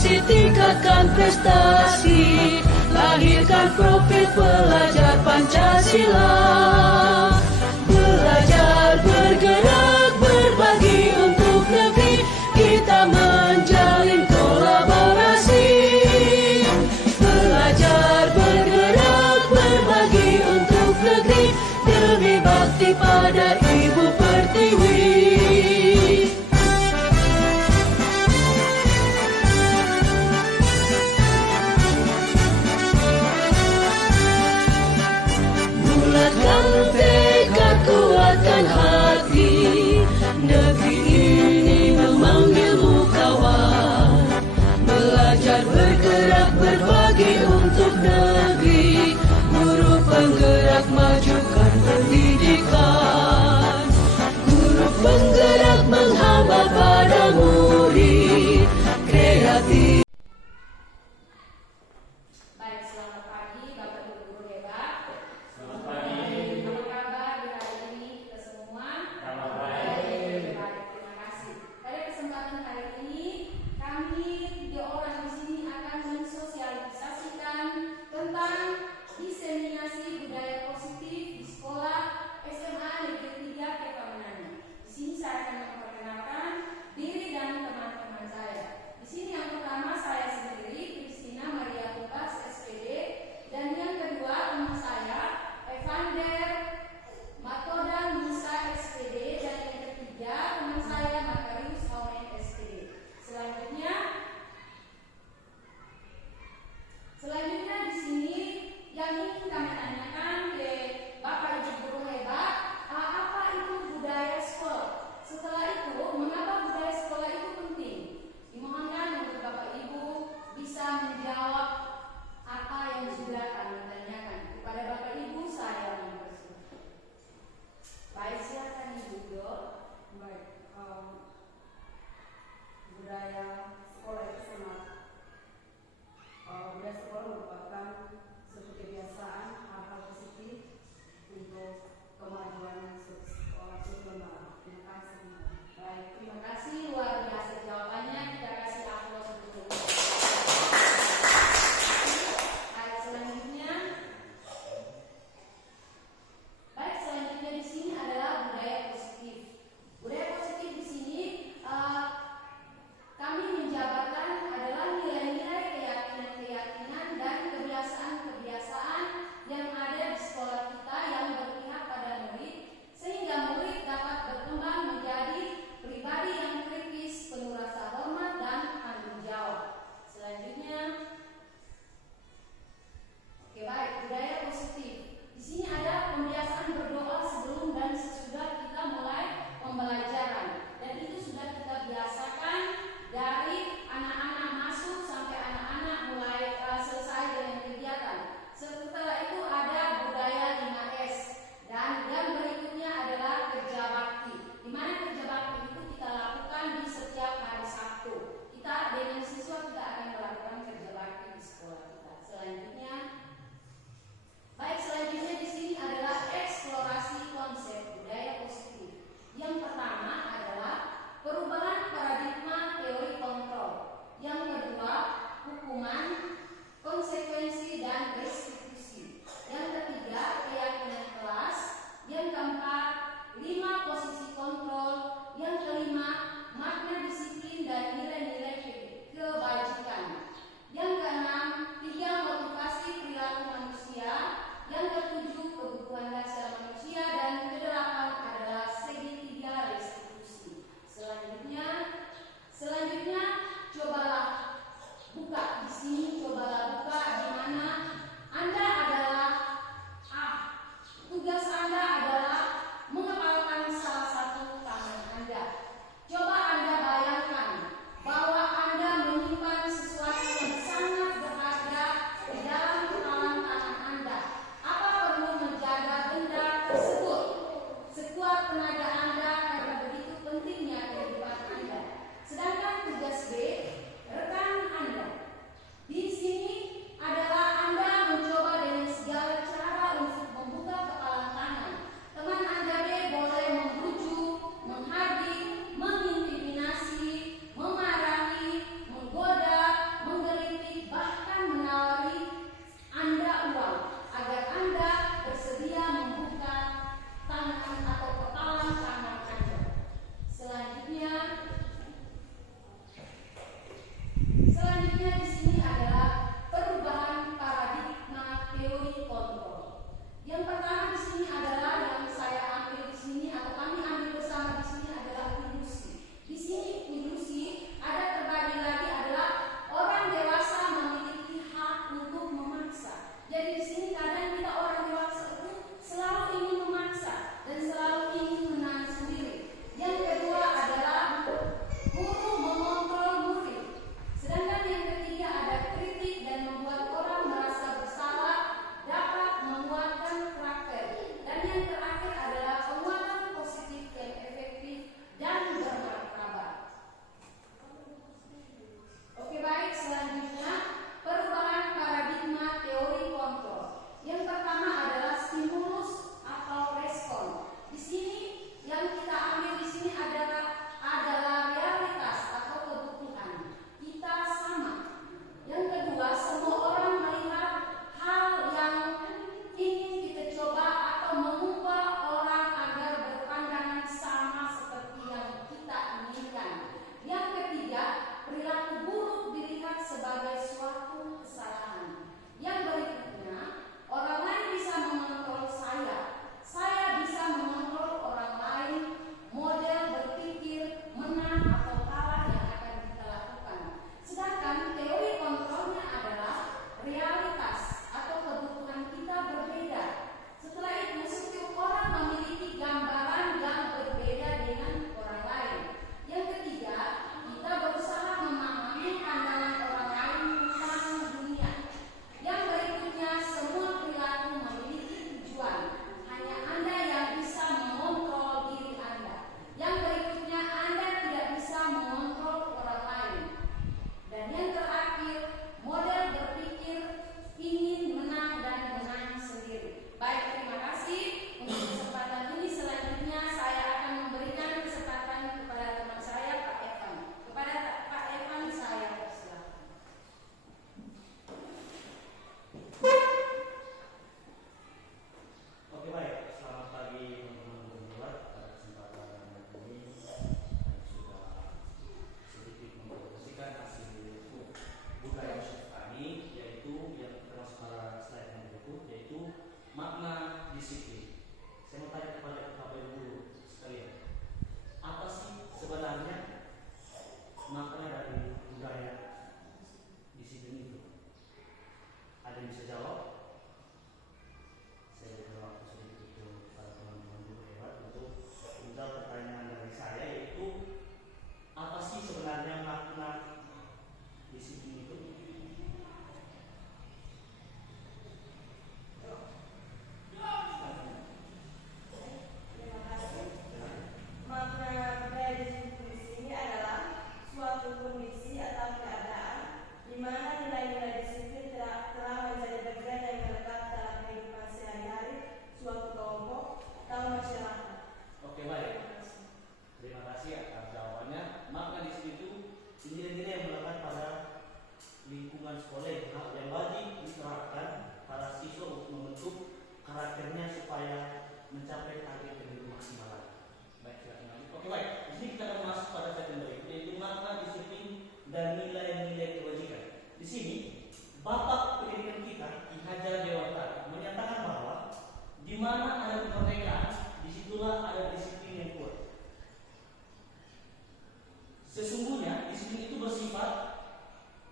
Mesti tingkatkan prestasi, lahirkan profil pelajar Pancasila. Belajar, bergerak, berbagi untuk negeri, kita menjalin kolaborasi. Belajar, bergerak, berbagi untuk negeri, demi bakti pada Ibu Pertiwi. Bulatkan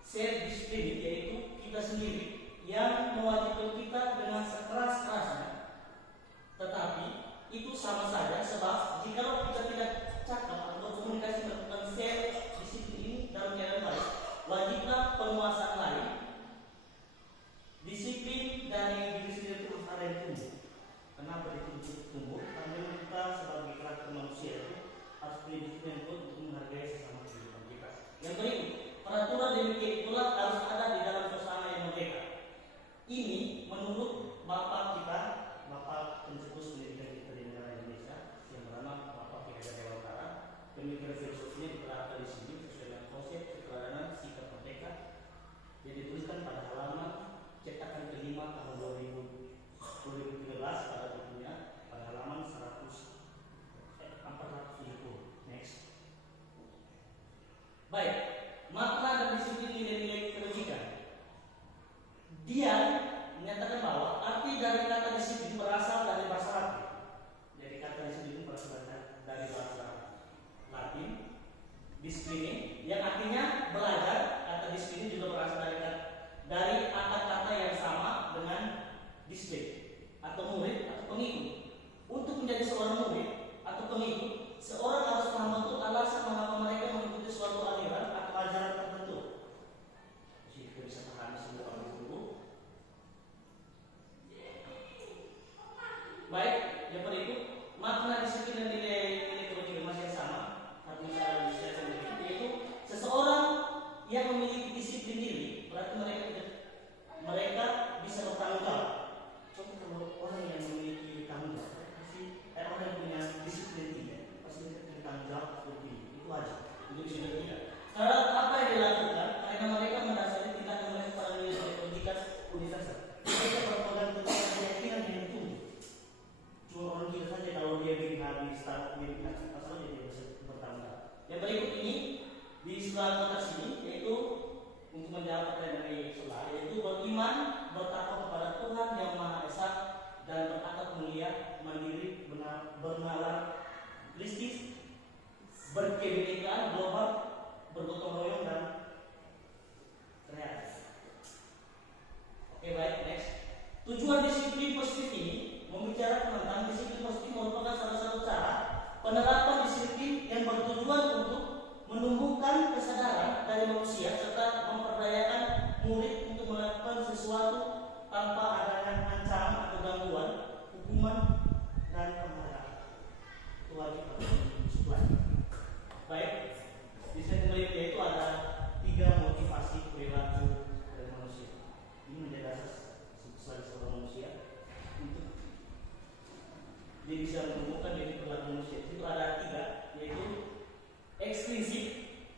self disiplin, yaitu kita sendiri yang mewajibkan kita dengan sekeras-kerasnya. Tetapi itu sama saja, sebab jika kita tidak cakap atau komunikasi melakukan self disiplin ini dalam keadaan baik, wajiblah penguasaan lain. Disiplin dari diri sendiri itu ada yang tumbuh. Kenapa itu tumbuh? Karena kita sebagai karakter manusia itu harus punya disiplin untuk menghargai sesama kehidupan kita. Yang berikut, peraturan demikian itulah harus ada di dalam suasana yang merdeka. Ini menurut Bapak kita, Bapak Pencetus Pendidikan kita di negara Indonesia, yang bernama Bapak Ki Hajar Dewantara. Pemikiran filosofisnya diterapkan di sini sesuai dengan konsep keteladanan sikap merdeka yang dituliskan pada halaman cetakan kelima tahun 2013 pada bukunya pada halaman 470. Next. Baik, makna dan disiplin nilai-nilai kebajikan. Dia menyatakan bahwa arti dari kata disiplin berasal dari bahasa Latin. Jadi kata disiplin berasal dari bahasa Latin, disiplin, yang artinya belajar. Kata disiplin juga berasal dari kata-kata yang sama dengan disiplin atau murid atau pengikut. Untuk menjadi seorang murid atau pengikut, seorang harus paham betul alasan mengapa mereka mengikuti suatu aliran atau ajaran tertentu. Jadi kita bisa pahami semua orang dulu. Baik, yang berikut, makna disiplin dan nilai kebajikan masih yang sama. Artinya saya bisa sendiri, yaitu seseorang yang memiliki disiplin diri, berarti mereka bisa bertanggung jawab. Contoh kalau orang yang memiliki tanggung jawab, orang yang punya disiplin tinggi, pasti mereka punya tanggung jawab lebih. Itu aja, itu bisa tidak. Karena apa yang dilakukan, karena mereka mendasari tindakan mereka pada nilai kebajikan universal. Mereka berpegang teguh keyakinan yang tumbuh. Cuma orang kita saja kalau dia bikin habis, dia bikin habis, masalah dia bisa bertanggung jawab. Yang berikut ini di sebelah kotak sini, yaitu untuk menjawab pertanyaan dari sebelah, yaitu beriman, bertakwa kepada Tuhan yang Maha Esa, dan berakhlak mulia, mandiri, bernalar kristis, berkebinekaan global, bergotong royong dan kreatif. Oke, baik, next. Tujuan disiplin positif ini membicarakan tentang disiplin positif merupakan salah satu cara penerapan disiplin yang bertujuan untuk menumbuhkan kesadaran dari manusia serta memperdayakan murid untuk melakukan sesuatu tanpa adanya ancaman atau gangguan, hukuman dan penghargaan. Itu wajib harus disupply. Baik, di sini yaitu ada 3 motivasi perilaku dari manusia. Ini menjadi asas sebagai seorang manusia untuk dia bisa menemukan dari perilaku manusia. Itu ada 3, yaitu ekstrinsik,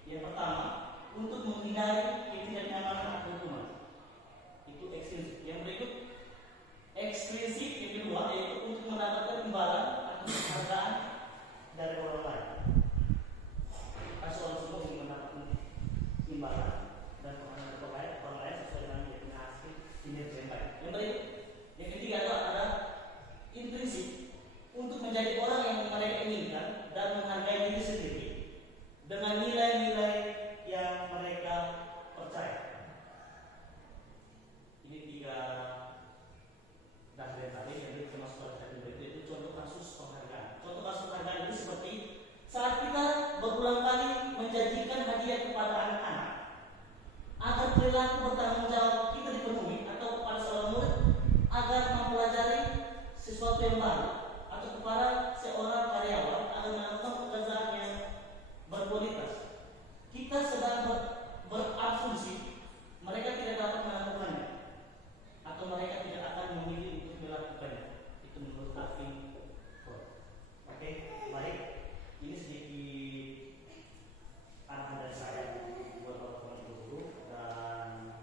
yang pertama untuk menghindari ketidaknyamanan atau hukuman. Itu ekstrinsik. Yang berikut ekstrinsik yang kedua, yaitu untuk mendapatkan imbalan atau penghargaan dari orang lain. Seorang semua ingin mendapatkan imbalan dan penghargaan orang lain sesuai dengan dia punya hasil kinerja yang baik. Yang berikut, yang ketiga adalah intrinsik, untuk menjadi orang yang mereka inginkan dan menghargai diri sendiri dengan nilai-nilai yang mereka percaya. Ini 3 dasar tadi yang termasuk pada berikut, itu contoh kasus penghargaan. Contoh kasus penghargaan ini seperti saat kita berulang kali menjanjikan hadiah kepada anak-anak agar perilaku bertanggung jawab kita dipenuhi, atau kepada seorang murid agar mempelajari sesuatu yang baru, atau kepada seorang karyawan agar melakukan pekerjaan yang berkualitas. Kita sedang berasumsi mereka tidak dapat melakukannya atau mereka tidak akan memilih untuk melakukannya. Itu menurut Alvin Ford. Oke, baik. Ini sedikit arahan dari saya buat teman-teman guru, dan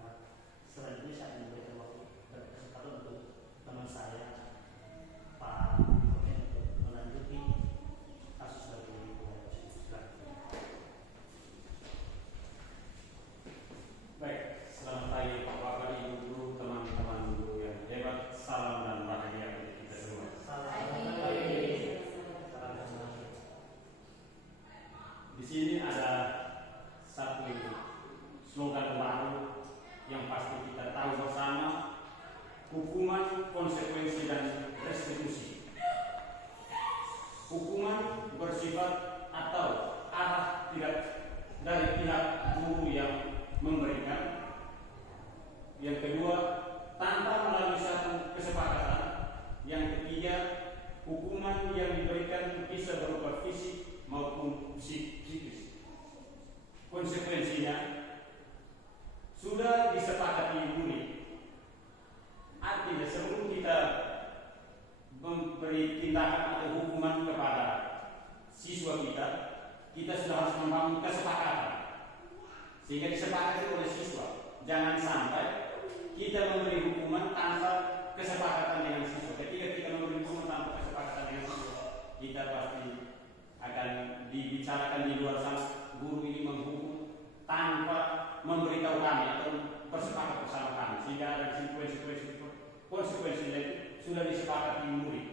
selanjutnya saya akan memberikan waktu dan kesempatan untuk teman saya Pak untuk melanjuti kasus dari silakan. dari pihak guru yang memberikan. Yang kedua, tanpa melalui satu kesepakatan. Yang ketiga, hukuman yang diberikan bisa berupa fisik maupun psikis. Konsekuensinya sudah disepakati murid. Artinya sebelum kita memberi tindakan atau hukuman kepada siswa kita, kita sudah harus membangun kesepakatan sehingga disepakati oleh siswa. Jangan sampai kita memberi hukuman tanpa kesepakatan dengan siswa. Ketika kita memberi hukuman tanpa kesepakatan dengan siswa, kita pasti akan dibicarakan di luar sana. Guru ini menghukum tanpa memberitahu kami atau bersepakat bersama kami, sehingga ada konsekuensinya itu sudah disepakati murid.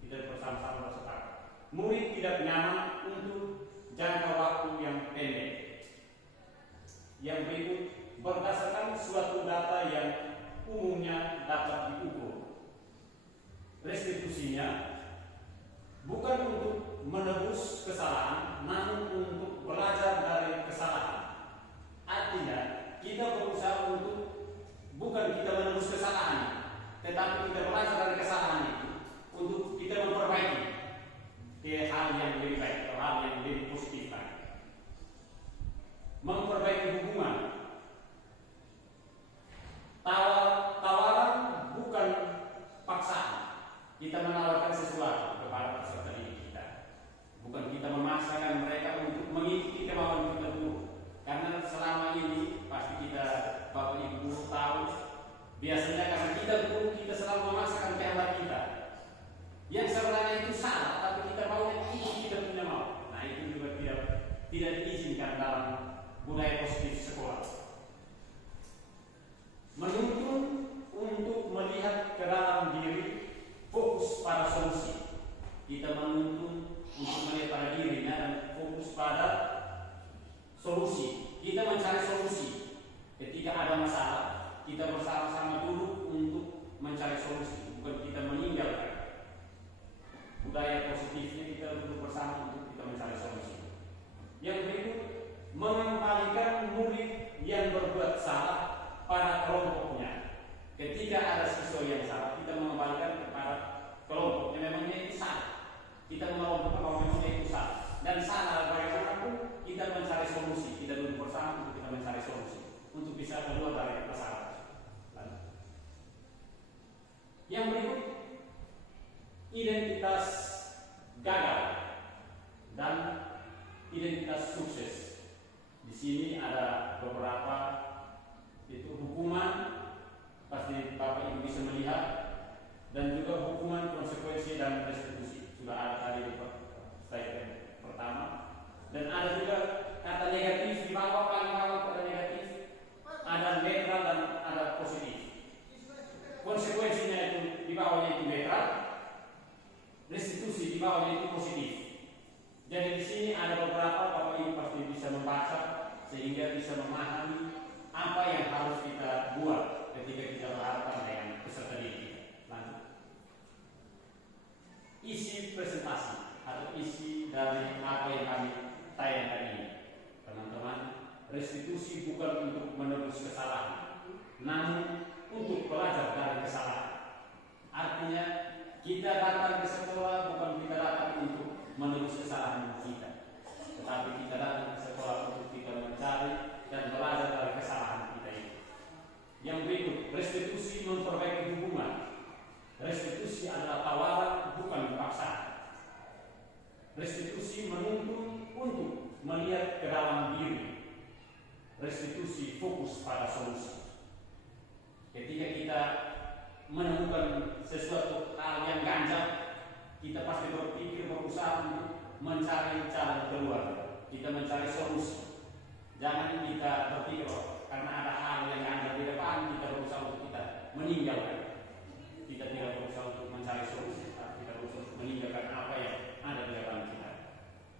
Kita bersama-sama bersepakat. Murid tidak nyaman untuk jangka waktu yang pendek. Yang berikut, berdasarkan suatu data yang umumnya dapat diukur. Restitusinya bukan untuk menebus kesalahan, namun untuk belajar dari kesalahan. Artinya, kita berusaha untuk bukan kita menebus kesalahan, tetapi kita belajar dari kesalahan itu untuk kita memperbaiki ke hal yang lebih baik, ke hal yang lebih positif. Memperbaiki hubungan. Tawaran bukan paksaan. Kita menawarkan sesuatu kepada peserta didik kita. Bukan kita memaksakan mereka untuk mengikuti kemauan kita dulu. Karena selama ini pasti kita Bapak Ibu guru tahu, biasanya karena kita guru, kita selalu memaksakan kehendak kita. Yang sebenarnya itu salah, tapi kita mau itu kita punya mau. Nah itu juga tidak diizinkan dalam budaya positif sekolah. Menuntun untuk melihat ke dalam diri, fokus pada solusi. Kita menuntun untuk melihat pada dirinya dan fokus pada solusi. Kita mencari solusi. Ketika ada masalah, kita bersama-sama dulu untuk mencari solusi, bukan kita meninggalkan. Budaya positifnya kita duduk bersama untuk kita mencari solusi. Yang berikut, mengembalikan murid yang berbuat salah pada kelompoknya. Ketika ada siswa yang salah, kita mengembalikan kepada kelompoknya. Memangnya itu salah. Kita mengelompok bahwa memangnya itu salah. Dan salah bagaimanapun kita mencari solusi. Kita duduk bersama untuk kita mencari solusi untuk bisa keluar dari kesalahan. Yang berikut, identitas gagal dan identitas sukses. Di sini ada beberapa itu hukuman, pasti Bapak Ibu bisa melihat, dan juga hukuman, konsekuensi dan restitusi. Sudah ada tadi di slide pertama. Dan ada juga kata negatif di bawah, paling bawah kata negatif, ada netral dan ada positif. Konsekuensinya itu di bawahnya itu netral, restitusi di bawahnya itu positif. Jadi di sini ada beberapa, Bapak Ibu pasti bisa membaca sehingga bisa memahami apa yang harus kita buat ketika kita berhadapan dengan peserta didik. Lanjut. Isi presentasi atau isi dari apa yang kami tayangkan ini, teman-teman, restitusi bukan untuk menebus kesalahan, namun untuk belajar dari kesalahan. Artinya kita datang ke sekolah bukan kita datang untuk menebus kesalahan kita, tetapi kita datang ke sekolah untuk kita mencari dan belajar dari kesalahan kita ini. Yang berikut, restitusi memperbaiki hubungan. Restitusi adalah tawaran, bukan paksaan. Restitusi menuntun untuk melihat ke dalam diri. Restitusi fokus pada solusi. Ketika kita menemukan sesuatu hal yang ganjal, kita pasti berpikir, berusaha untuk mencari jalan keluar. Kita mencari solusi. Jangan kita berpikir karena ada hal yang ganjal di depan, kita berusaha untuk kita meninggalkan. Kita tidak berusaha untuk mencari solusi, tapi kita berusaha untuk meninggalkan apa yang ada di depan kita.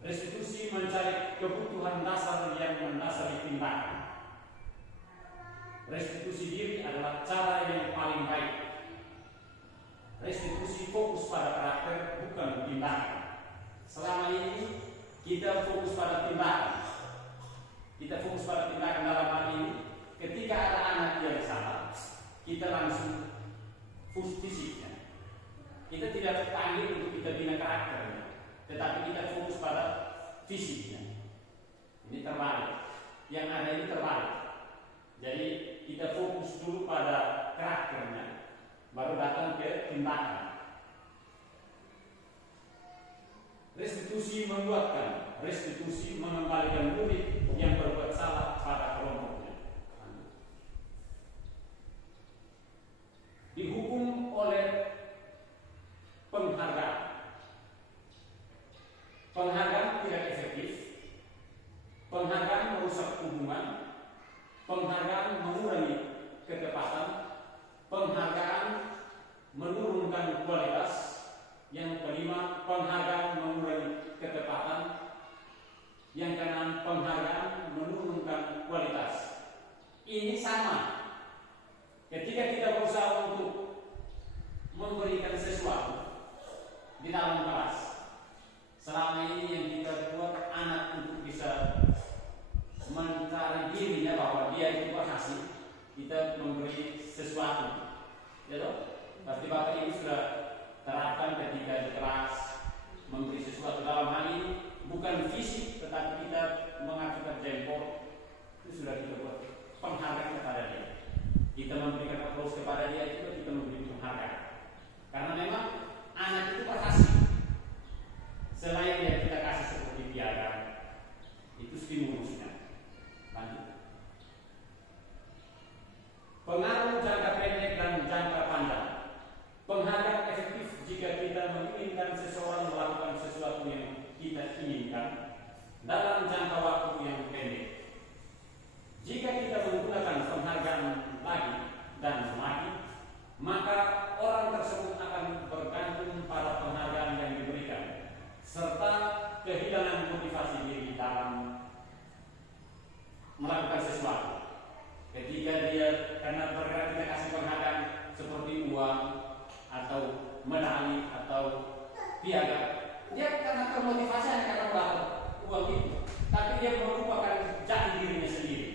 Restitusi mencari kebutuhan dasar yang mendasari tindakan. Restitusi diri adalah cara yang paling baik. Restitusi fokus pada karakter, bukan tindakan. Selama ini kita fokus pada tindakan. tidak panggil untuk kita bina karakternya, tetapi kita fokus pada fisiknya. Ini terbalik. Yang ada ini terbalik. Jadi kita fokus dulu pada karakternya, baru datang ke tindakan. Restitusi menguatkan, restitusi mengembalikan murid yang berbuat salah pada kelompoknya. Dihukum oleh penghargaan. Penghargaan tidak efektif. Penghargaan merusak hubungan. Penghargaan mengurangi ketepatan. Penghargaan menurunkan kualitas. Yang kelima, penghargaan mengurangi ketepatan. Yang keenam, penghargaan menurunkan kualitas. Ini sama. Ketika kita berusaha untuk memberikan sesuatu di dalam kelas, selama ini yang kita buat anak untuk bisa mencari dirinya bahwa dia itu berhasil, kita memberi sesuatu. Ya toh? Pasti Bapak Ibu sudah terapkan ketika di kelas memberi sesuatu. Dalam hal ini bukan fisik, tetapi kita mengajukan jempol, itu sudah kita buat penghargaan kepada dia. Kita memberikan aplaus kepada dia, itu kita memberi penghargaan. Karena memang anak itu berhasil. Selain yang kita kasih seperti piagam, itu stimulusnya. Lanjut. Pengaruh jangka pendek dan jangka panjang. Penghargaan efektif jika kita menginginkan seseorang melakukan sesuatu yang kita inginkan dalam jangka waktu yang pendek. Jika kita menggunakan penghargaan lagi dan lagi, maka orang tersebut akan bergantung pada penghargaan yang diberikan, serta kehilangan motivasi diri dalam melakukan sesuatu. Ketika dia karena bergerak kita kasih penghargaan seperti uang atau medali atau piagam, dia karena termotivasi karena melakukan uang itu, tapi dia merupakan jati dirinya sendiri.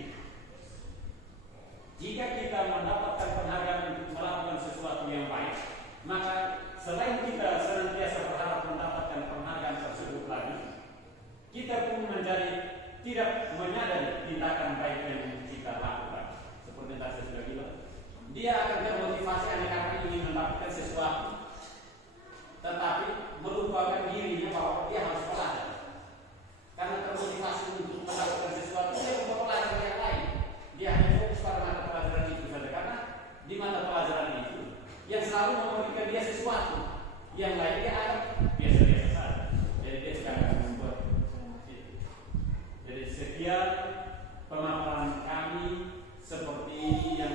Jika kita mendapatkan penghargaan untuk melakukan sesuatu yang baik, maka selain kita senantiasa berharap mendapatkan penghargaan tersebut lagi, kita pun menjadi tidak menyadari tindakan baik yang kita lakukan. Seperti yang tadi saya sudah bilang, dia akan termotivasi hanya karena ingin mendapatkan sesuatu, tetapi melupakan dirinya bahwa dia harus belajar. Karena termotivasi untuk melakukan sesuatu, dia lupa pelajaran yang lain. Dia hanya fokus pada mata pelajaran itu saja, karena di mata pelajaran itu yang selalu memberikan dia sesuatu, yang lain dia anggap biasa-biasa saja. Jadi dia tidak akan membuat itu. Jadi sekian pemaparan kami seperti yang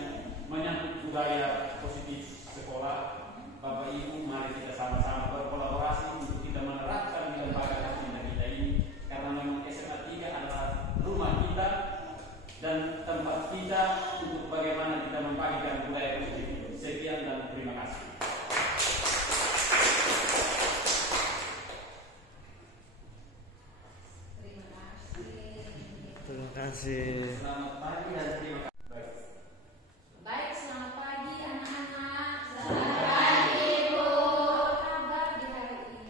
menyangkut budaya positif sekolah. Bapak Ibu, mari kita sama-sama berkolaborasi untuk kita menerapkan di lembaga kita ini, karena memang SMA 3 adalah rumah kita dan tempat kita untuk bagaimana kita membagikan budaya positif. Sekian dan terima kasih. Terima kasih. Selamat pagi dan terima kasih. Baik, selamat pagi anak-anak. Selamat pagi, Bu. Apa kabar di hari ini?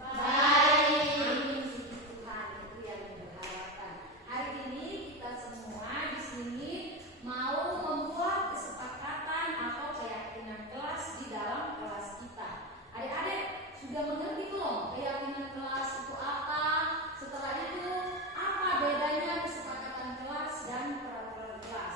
Baik. Amin, puji Tuhan, itu yang diharapkan. Hari ini kita semua di sini mau membuat kesepakatan atau keyakinan kelas di dalam kelas kita. Adik-adik sudah mengerti belum keyakinan kelas itu apa? Setelah itu apa bedanya kesepakatan kelas dan peraturan kelas?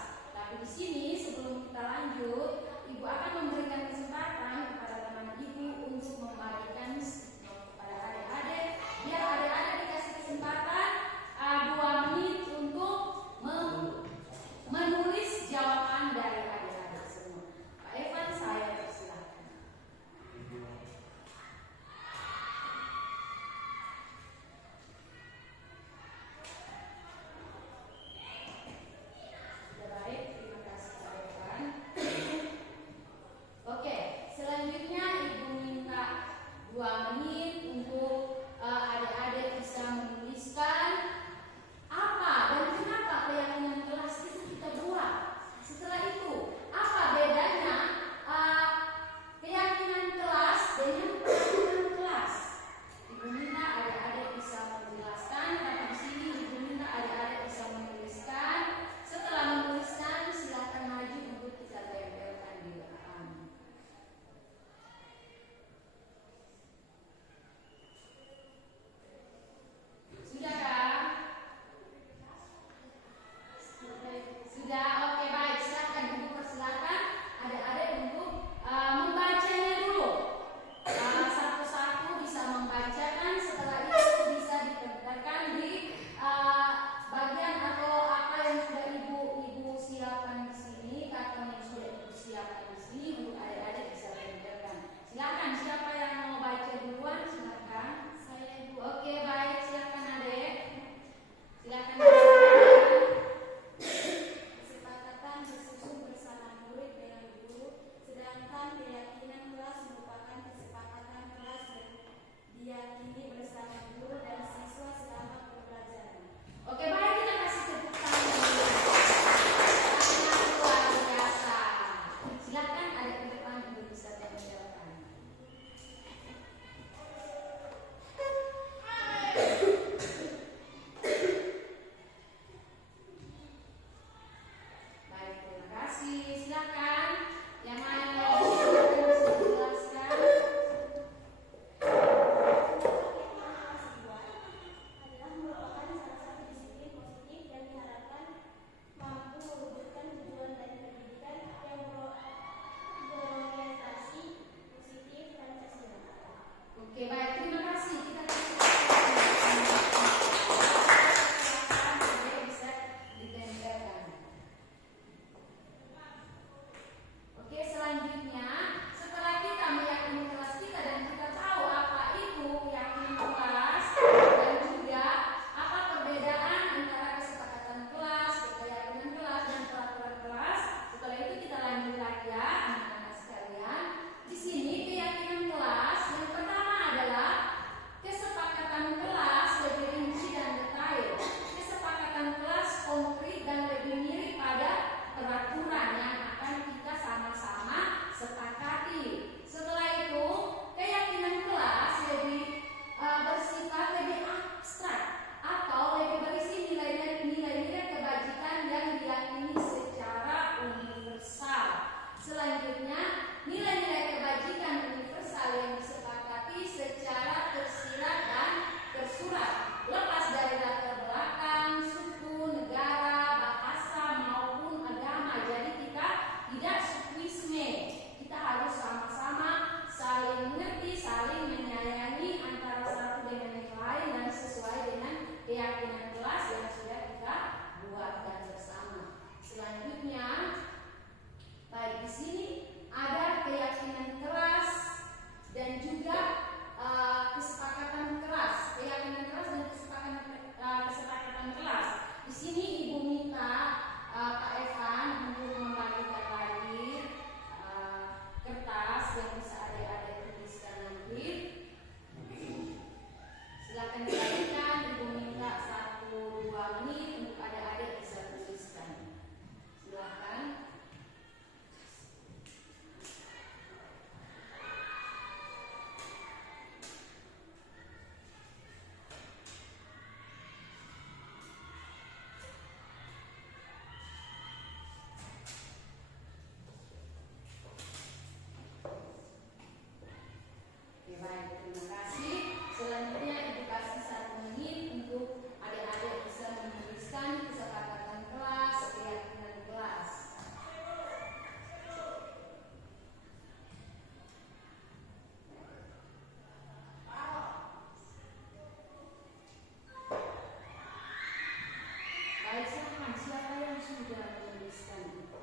sudah menuliskan itu?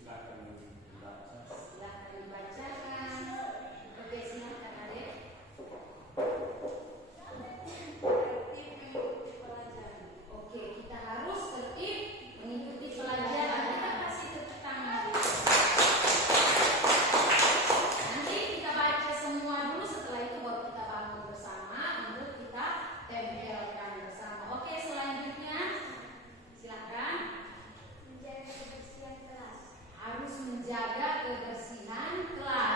Silakan dibaca. Silakan dibacakan. Oke, silakan adik. Oke, kita harus tertib mengikuti pelajaran. Kita kasih tepuk tangan. Nanti kita baca semua dulu, setelah itu baru kita bangun bersama untuk kita tempelkan bersama. Oke, selanjutnya silakan. Menjaga kebersihan kelas. Harus menjaga kebersihan kelas.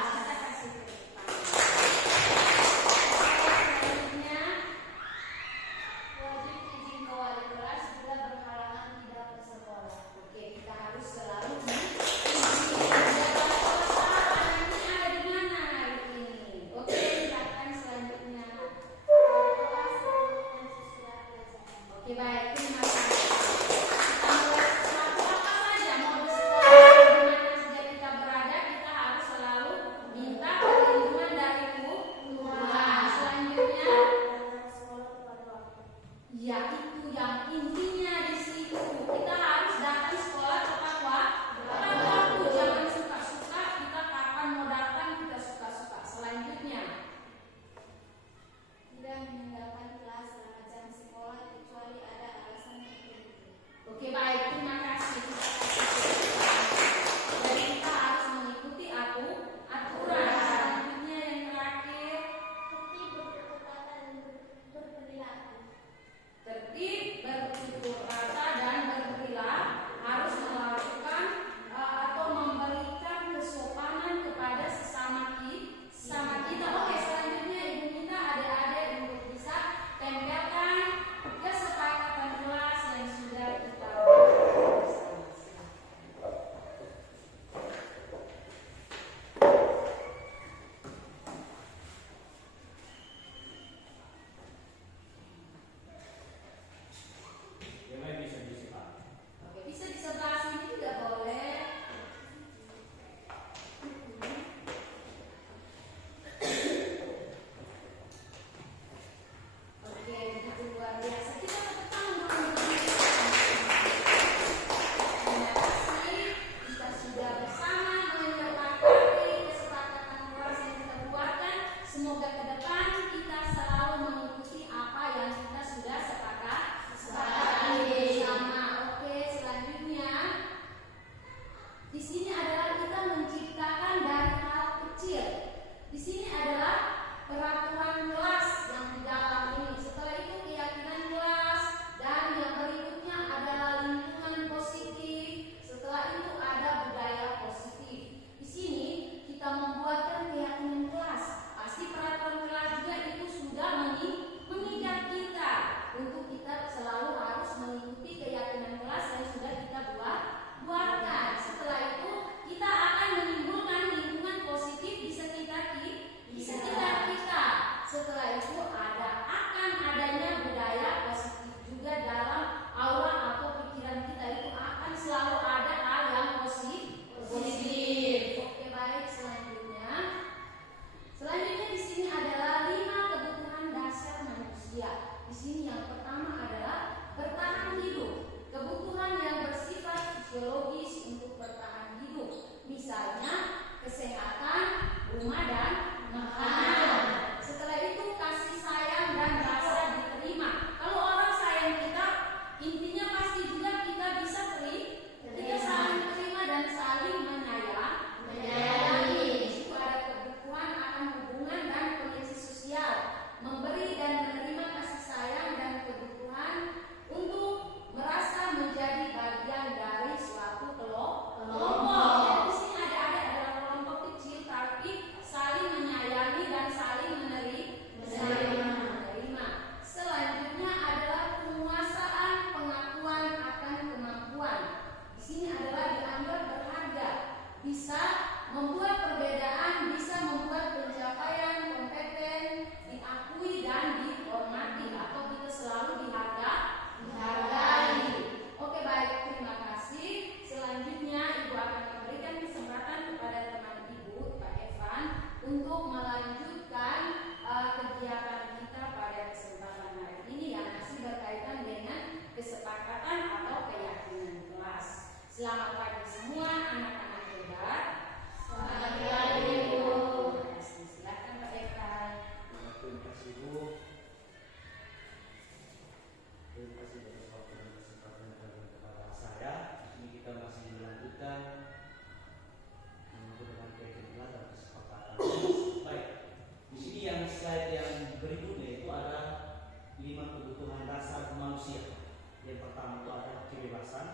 pertama itu ada kebebasan,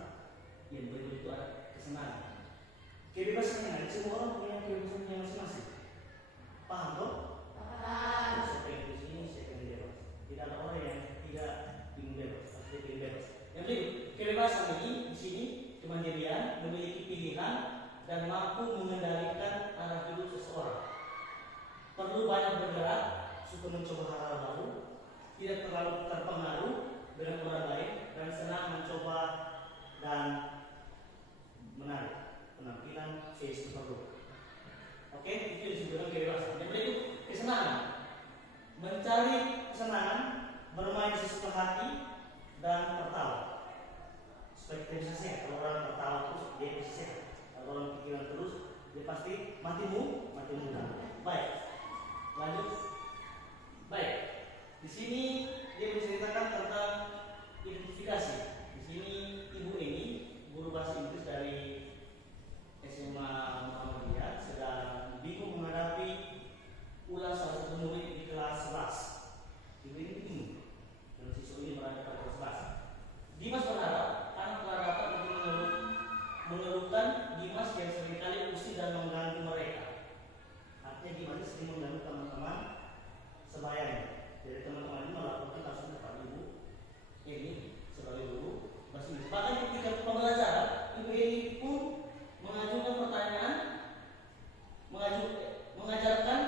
yang berikut itu ada kesenangan. Kebebasan yang ada, semua orang punya kebebasannya masing-masing. Paham toh? Paham. Siapa yang di sini, siapa yang bebas. Tidak ada orang yang tidak ingin bebas, pasti ingin bebas. Yang berikut, kebebasan ini di sini kemandirian, memiliki pilihan dan mampu mengendalikan arah hidup seseorang. Perlu banyak bergerak, suka mencoba hal-hal baru, tidak terlalu terpengaruh dengan orang lain, dan senang mencoba dan menarik penampilan face perlu. Oke, itu disebutkan kebebasan. Yang berikut, kesenangan. Mencari kesenangan, bermain sesuka hati, dan tertawa. Supaya kita bisa sehat. Kalau orang tertawa terus, dia bisa sehat. Kalau orang pikiran terus, dia pasti mati muda. Baik, lanjut. Baik, di sini dia menceritakan tentang identifikasi. Di sini Ibu Eni, guru bahasa Inggris dari SMA Muhammadiyah, sedang bingung menghadapi ulas salah satu murid di kelas 11. Ibu ini bingung dan siswa ini berada pada kelas 11. Dimas berharap anak telah dapat untuk mengeluhkan Dimas yang seringkali usir dan mengganggu mereka. Artinya Dimas sering mengganggu teman-teman sebayanya. Jadi teman-teman ini melakukan kasus kepada Ibu ini sebagai guru bahasa Inggris. Bahkan ketika pembelajaran, Ibu ini pun mengajukan pertanyaan, mengajarkan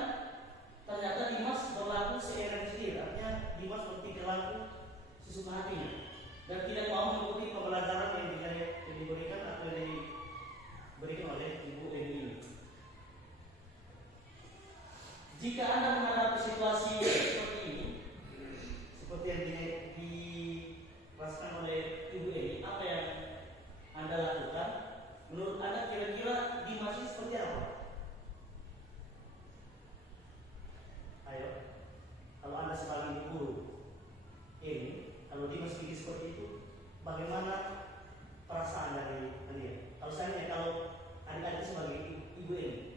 ternyata Dimas berlaku seenak sendiri. Artinya Dimas berpikir laku sesuka hatinya dan tidak mau mengikuti pembelajaran yang diberikan atau diberikan oleh Ibu ini. Jika Anda menghadapi situasi seperti ini, seperti yang dirasakan oleh Ibu ini, apa yang Anda lakukan? Menurut Anda kira-kira Dimas ini seperti apa? Ayo, kalau Anda sebagai guru ini, kalau Dimas pikir seperti itu, bagaimana perasaan dari kalian? Kalau saya, kalau adik-adik sebagai Ibu ini,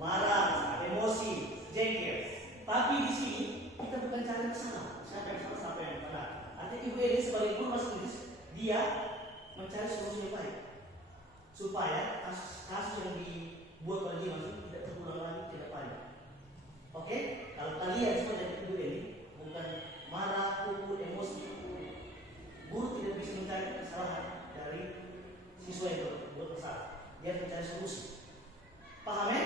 marah, emosi, jengkel. Tapi di sini kita bukan cari kesalahan. Siapa yang salah, siapa yang benar. Artinya Ibu ini sebagai guru bahasa Inggris, dia mencari solusi yang baik supaya kasus yang dibuat oleh dia masih tidak terulang lagi, tidak banyak. Oke, kalau kalian sebagai Ibu ini bukan marah, pukul, emosi, guru tidak bisa mencari kesalahan dari siswa yang berbuat kesalahan. Dia mencari solusi. Paham ya?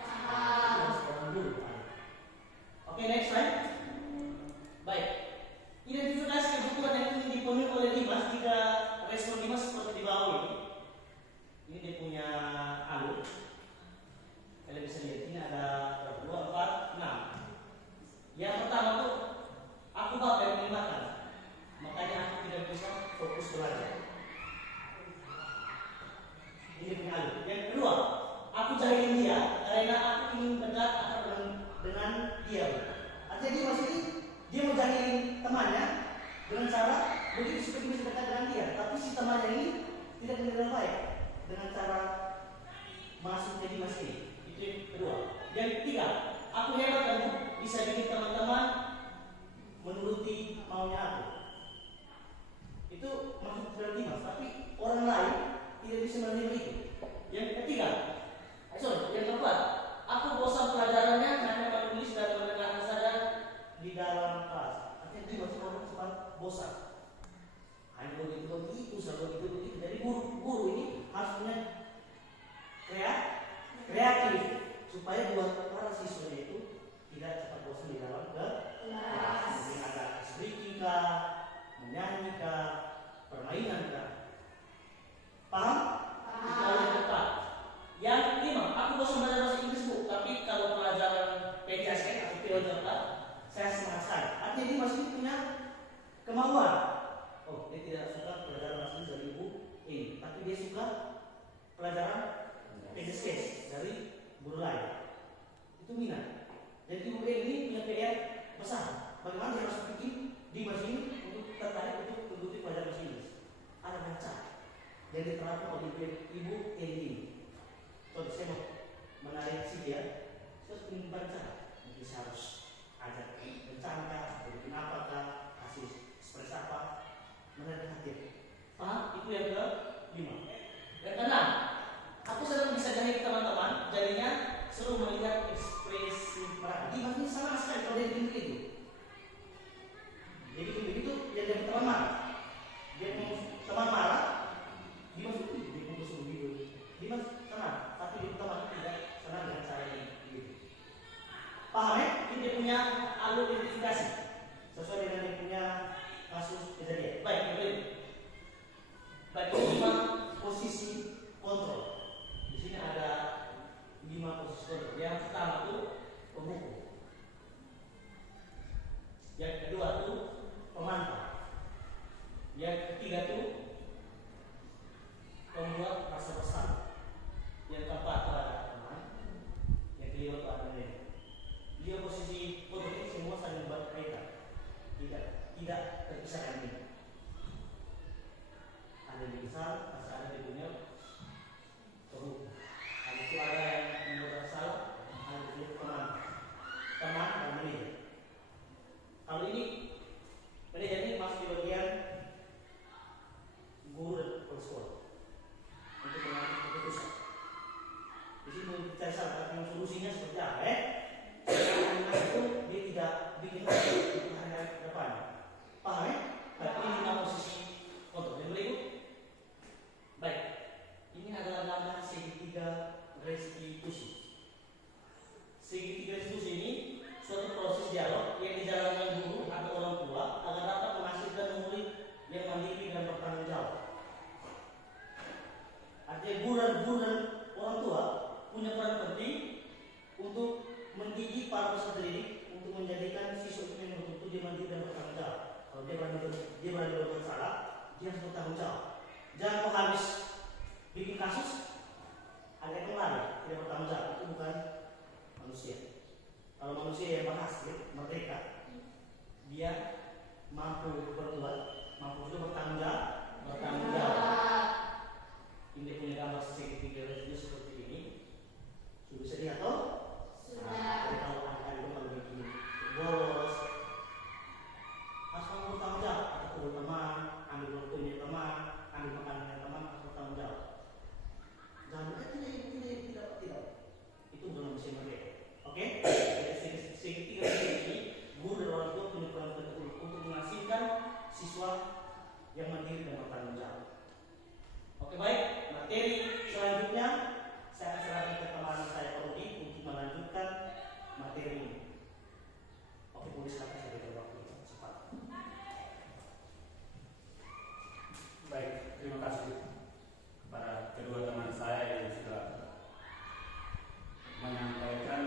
Paham. Dulu. Oke, next slide. Baik. Identifikasi kebutuhan yang ingin dipenuhi oleh Dimas jika respon Dimas seperti di bawah ini. Ini dia punya alur. Kalian bisa lihat ini ada 2, 4, 6. Yang pertama tuh aku bapak yang melibatkan, makanya aku tidak bisa fokus belajar. Ini punya alur. Yang kedua, aku jahilin dia karena aku ingin dekat akan dengan dia. Artinya dia masih dia mau jahilin temannya dengan cara begitu supaya bisa dekat dengan dia. Tapi si temannya ini tidak menerima baik dengan cara masuknya di masjid. Itu yang kedua. Yang ketiga, aku hebat dan bisa bikin teman-teman menuruti maunya aku. Itu maksud dari Dimas. Tapi orang lain tidak bisa menerima itu. Yang ketiga, yang keempat, aku bosan pelajarannya hanya menulis dan mendengarkan saja di dalam kelas. Artinya Dimas orang cepat bosan. Hanya begitu, selalu begitu. Jadi guru ini harus punya kreatif supaya buat para siswanya itu tidak cepat bosan di dalam kelas. Mungkin ada speaking kah, menyanyi kah, permainan kah. Paham? Itu yang keempat. Yang kelima, aku bosan belajar bahasa Inggris Bu, tapi kalau pelajaran PJSN atau teori saya semangat sekali. Artinya dia masih punya kemauan. Oh, dia tidak suka pelajaran bahasa Inggris dari Ibu ini, tapi dia suka pelajaran PJSN dari guru lain. Itu minat. Jadi Ibu ini punya PR besar. Bagaimana dia harus bikin di masjid untuk tertarik untuk mengikuti pelajaran bahasa Inggris. Ada baca yang diterapkan oleh Ibu ini. Kalau saya mau menarik si dia, saya harus baca. Mungkin saya harus alur identifikasi sesuai dengan yang punya kasus kejadian. Baik, boleh. Baik, 5 posisi kontrol. Di sini ada 5 posisi kontrol. Yang pertama itu pemukul. Yang kedua itu pemantau. Yang ketiga itu pembuat rasa bersalah. Yang keempat itu ada teman. Yang kelima itu ada nilai. Dia posisi kontrol ini semua saling berkaitan. Tidak terpisahkan ini. Ada yang besar, ada yang punya pemukul. Ada itu ada yang membuat salah, ada yang teman dan manajer. Kalau ini manajer ini masuk di bagian guru dan kepala sekolah untuk mengambil keputusan. Di sini mau dicari salah, tapi solusinya seperti apa? Karena itu dia tidak bikin hari-hari ke depan. Paham ya? Tapi ini 5 posisi kontrol. Yang berikut. Baik, ini adalah gambar segitiga restitusi. Segitiga restitusi ini suatu proses dialog yang dijalankan guru atau orang tua agar dapat menghasilkan murid yang mandiri dan bertanggung jawab. Artinya guru dan orang tua punya peran penting untuk mendidik para peserta didik untuk menjadikan siswa itu yang betul-betul dia mandiri dan bertanggung jawab. Kalau dia berani berbuat salah, dia harus bertanggung jawab. Jangan kau habis bikin kasus ada yang lari tidak bertanggung jawab, itu bukan manusia. Kalau manusia yang berhasil merdeka, dia mampu berbuat, mampu juga bertanggung jawab. Ini punya gambar segitiga restitusi seperti ini. Sudah bisa lihat toh? Sudah. Jadi kalau ada itu kalau bikin bolos, harus kamu bertanggung jawab. Atau turun teman, ambil waktunya teman, ambil makanannya teman, harus bertanggung jawab. Jangan tidak. Itu bukan manusia merdeka. Oke? Segitiga ini guru dan orang tua punya peran penting untuk menghasilkan siswa yang mandiri dan bertanggung jawab. Oke, baik. Materi selanjutnya saya akan serahkan ke teman saya Rudi untuk melanjutkan materi ini. Oke, boleh silakan saya berikan waktu cepat. Baik, terima kasih kepada kedua teman saya yang sudah menyampaikan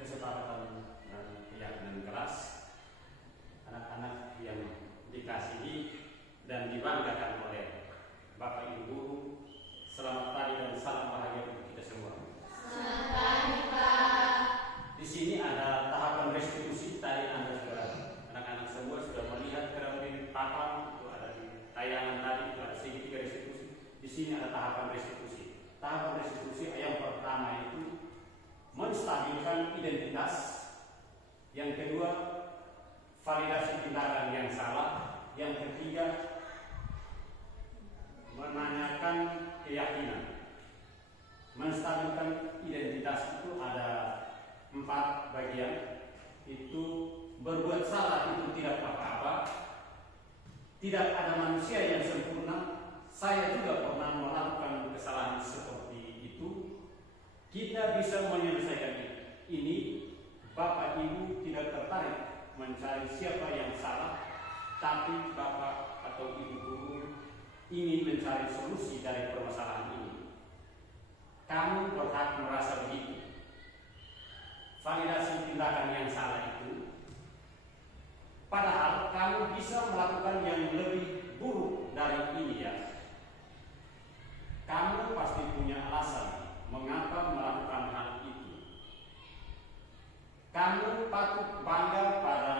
kesepakatan dan keyakinan kelas anak-anak yang dikasihi dan dibanggakan oleh Bapak Ibu Guru. Selamat pagi dan salam bahagia untuk kita semua. Selamat pagi, Pak. Di sini ada tahapan restitusi. Tadi anak-anak semua sudah melihat di papan itu ada di tayangan tadi itu ada segitiga restitusi. Di sini ada tahapan restitusi. Tahapan restitusi yang pertama itu menstabilkan identitas. Yang kedua, validasi tindakan yang salah. Yang ketiga, menanyakan keyakinan. Menstabilkan identitas itu ada 4 bagian. Itu berbuat salah itu tidak apa-apa. Tidak ada manusia yang sempurna. Saya juga pernah melakukan kesalahan seperti itu. Kita bisa menyelesaikan ini. Bapak Ibu tidak tertarik mencari siapa yang salah, tapi Bapak atau Ibu Guru ingin mencari solusi dari permasalahan ini. Kamu berhak merasa begitu. Validasi tindakan yang salah itu, padahal kamu bisa melakukan yang lebih buruk dari ini ya. Kamu pasti punya alasan mengapa melakukan hal itu. Kamu patut bangga pada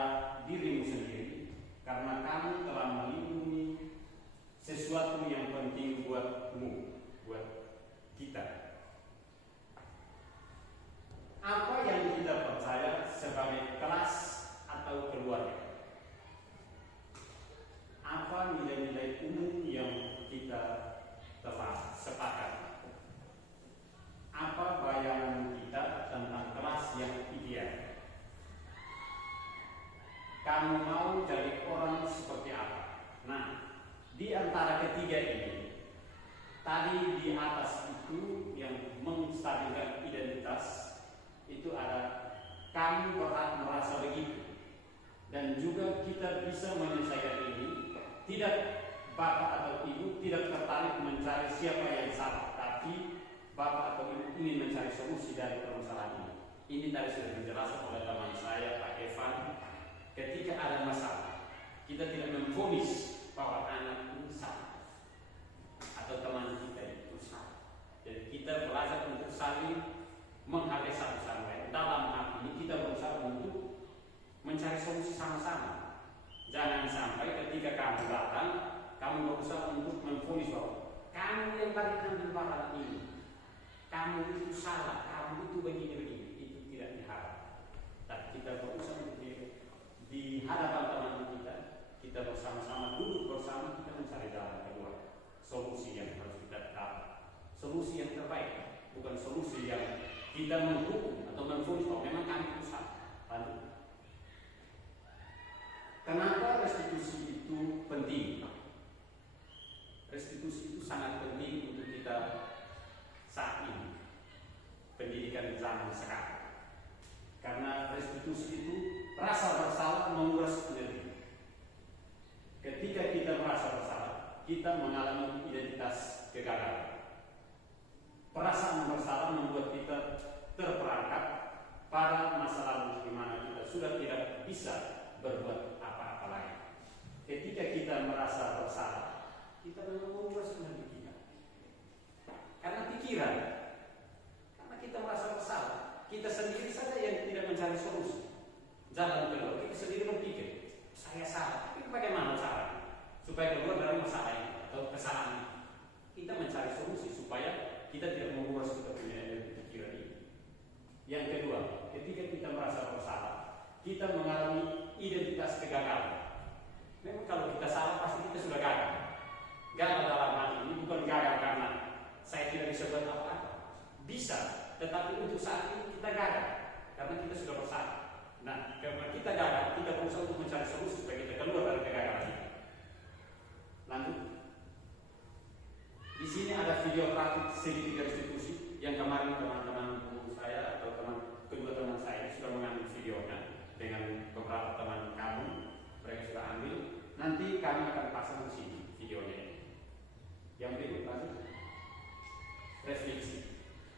dirimu sendiri karena kamu telah melindungi sesuatu yang penting buatmu, buat kita. Apa yang kita percaya sebagai kelas atau keluarga? Apa nilai-nilai umum yang kita telah sepakat? Apa bayangan kita tentang kelas yang ideal? Kamu mau jadi orang seperti apa? Nah, di antara ketiga ini, tadi di atas itu yang menstabilkan identitas, itu ada kamu berhak merasa begitu. Ini tadi sudah dijelaskan oleh teman saya Pak Evan. Ketika ada masalah, kita tidak memvonis bahwa anak ini salah atau teman kita itu salah. Jadi kita belajar untuk saling menghargai satu sama lain. Dalam hal ini kita berusaha untuk mencari solusi sama-sama. Jangan sampai ketika kamu datang, kamu berusaha untuk memvonis bahwa kamu yang tadi ambil barang ini, kamu itu salah, kamu itu begini-begini. Itu tidak diharapkan. Tapi kita berusaha untuk di hadapan teman kita bersama-sama duduk bersama, kita mencari jalan keluar, solusi yang harus kita dapat, solusi yang terbaik, bukan solusi yang kita menghukum atau memvonis bahwa memang kami itu salah. Lalu, kenapa restitusi itu penting? Restitusi itu sangat penting untuk kita saat ini, pendidikan zaman sekarang. Karena restitusi itu rasa bersalah menguras energi. Ketika kita merasa bersalah, kita mengalami identitas kegagalan. Perasaan bersalah membuat kita terperangkap pada masa lalu di mana kita sudah tidak bisa berbuat apa-apa lagi. Ketika kita merasa bersalah, kita memang menguras energi kita. Karena pikiran, karena kita merasa bersalah, kita sendiri saja yang tidak mencari solusi. Jalan keluar, kita sendiri berpikir, saya salah, tapi bagaimana cara supaya keluar dari masalah ini atau kesalahan ini? Kita mencari solusi supaya kita tidak menguras kita punya pikiran ini. Yang kedua, ketika kita merasa bersalah, kita mengalami identitas kegagalan. Memang kalau kita salah pasti kita sudah gagal. Gagal dalam hal ini bukan gagal karena saya tidak bisa buat apa-apa. Bisa, tetapi untuk saat ini kita gagal karena kita sudah bersalah. Nah, karena kita gagal, kita berusaha untuk mencari solusi supaya kita keluar dari kegagalan ini. Lanjut. Di sini ada video praktik segitiga restitusi yang kemarin teman-teman guru saya atau kedua teman saya sudah mengambil videonya dengan beberapa teman kamu, mereka sudah ambil. Nanti kami akan pasang di sini videonya. Yang berikut lanjut. Refleksi.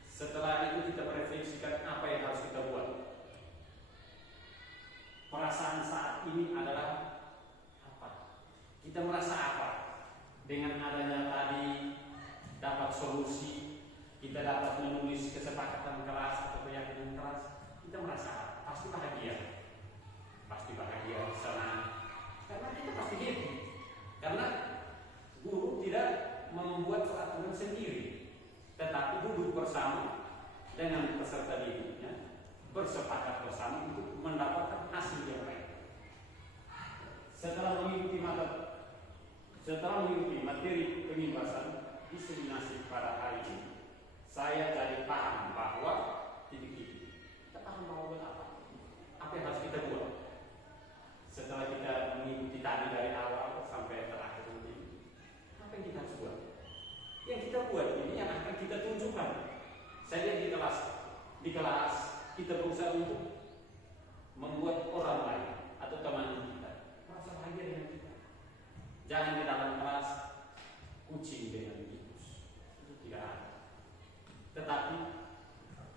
Setelah itu kita merefleksikan apa yang harus kita buat. Perasaan saat ini adalah apa? Kita merasa apa? Dengan adanya tadi dapat solusi, kita dapat menulis kesepakatan keras atau keyakinan keras, kita merasa apa? Pasti bahagia. Pasti bahagia, senang. Karena kita pasti happy. Karena guru tidak membuat peraturan sendiri, tetapi duduk bersama dengan peserta didiknya, bersepakat bersama untuk mendapatkan hasil yang baik. Setelah mengikuti materi pembahasan diseminasi pada hari ini, saya jadi paham bahwa titik-titik kita paham bahwa apa yang harus kita buat. Setelah kita mengikuti tadi dari awal sampai terakhir ini, apa yang kita harus buat? Yang kita buat ini yang akan kita tunjukkan. Saya lihat di kelas kita berusaha untuk membuat orang lain atau teman kita merasa bahagia dengan kita. Jangan di dalam kelas kucing dengan tikus, itu tidak ada. Tetapi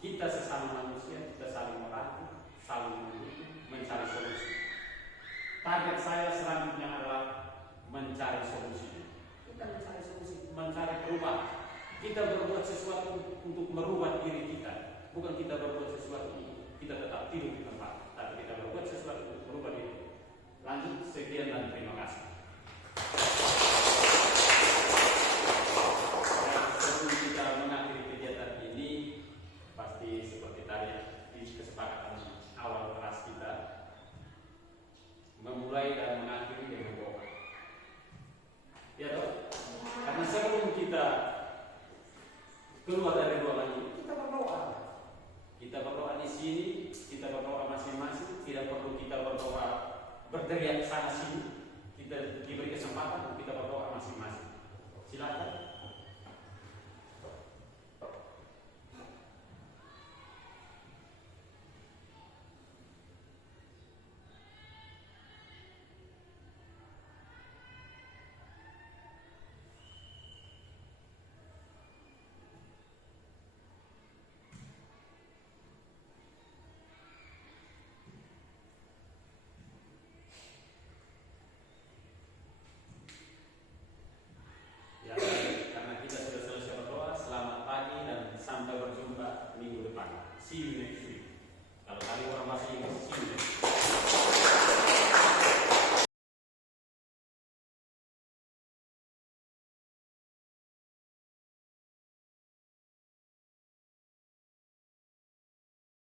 kita sesama manusia, kita saling merangkul, saling mendukung, mencari solusi. Target saya selanjutnya adalah mencari solusi. Kita mencari solusi, mencari perubahan. Kita berbuat sesuatu untuk merubah diri kita. Bukan kita berbuat sesuatu untuk kita tetap tidur di tempat, tapi kita berbuat sesuatu untuk merubah diri. Lanjut, sekian dan terima kasih. Sebelum kita mengakhiri kegiatan ini, pasti seperti tadi di kesepakatan awal kelas kita, memulai dan mengakhiri dengan doa. Ya toh? Karena sebelum kita keluar dari ruangan ini, kita berdoa. Kita berdoa di sini, kita berdoa masing-masing. Tidak perlu kita berdoa berteriak sana sini.